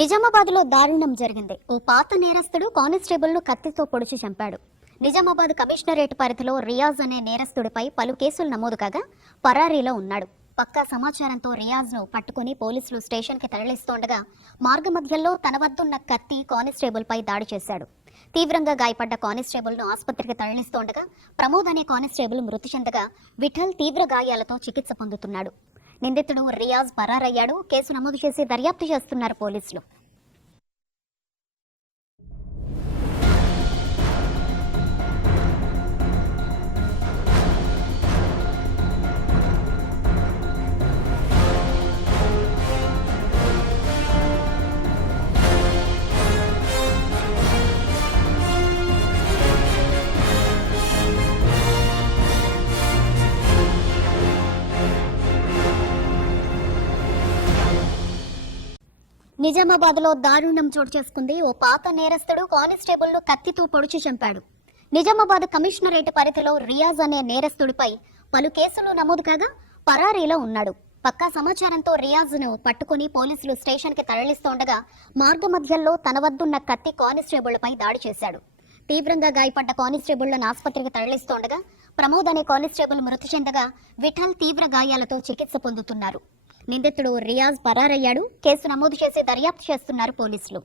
నిజామాబాద్లో దారుణం జరిగింది. ఓ పాత నేరస్తుడు కానిస్టేబుల్ను కత్తితో పొడిచి చంపాడు. నిజామాబాద్ కమిషనరేట్ పరిధిలో రియాజ్ అనే నేరస్తుడిపై పలు కేసులు నమోదు కాగా పరారీలో ఉన్నాడు. పక్కా సమాచారంతో రియాజ్ను పట్టుకుని పోలీసులు స్టేషన్కి తరలిస్తుండగా మార్గమధ్యంలో తన వద్దున్న కత్తి కానిస్టేబుల్ పై దాడి చేశాడు. తీవ్రంగా గాయపడ్డ కానిస్టేబుల్ను ఆసుపత్రికి తరలిస్తుండగా ప్రమోద్ అనే కానిస్టేబుల్ మృతి చెందగా విఠల్ తీవ్ర గాయాలతో చికిత్స పొందుతున్నాడు. నిందితుడు రియాజ్ పరారయ్యాడు కేసు నమోదు చేసి దర్యాప్తు చేస్తున్నారు పోలీసులు. నిజామాబాద్లో దారుణం చోటు చేసుకుంది. ఓ పాత నేరస్తుడు కానిస్టేబుల్ను కత్తితో పొడిచి చంపాడు. నిజామాబాద్ కమిషనరేట్ పరిధిలో రియాజ్ అనే నేరస్తుడిపై పలు కేసులు నమోదు కాగా పరారీలో ఉన్నాడు. పక్కా సమాచారంతో రియాజ్ను పట్టుకుని పోలీసులు స్టేషన్కి తరలిస్తుండగా మార్గ మార్గమధ్యంలో తన వద్దున్న కత్తి కానిస్టేబుల్పై దాడి చేశాడు. తీవ్రంగా గాయపడ్డ కానిస్టేబుళ్ళను ఆసుపత్రికి తరలిస్తుండగా ప్రమోద్ అనే కానిస్టేబుల్ మృతి చెందగా విఠల్ తీవ్ర గాయాలతో చికిత్స పొందుతున్నారు. నిందితుడు రియాజ్ పరారయ్యాడు. కేసు నమోదు చేసి దర్యాప్తు చేస్తున్నారు పోలీసులు.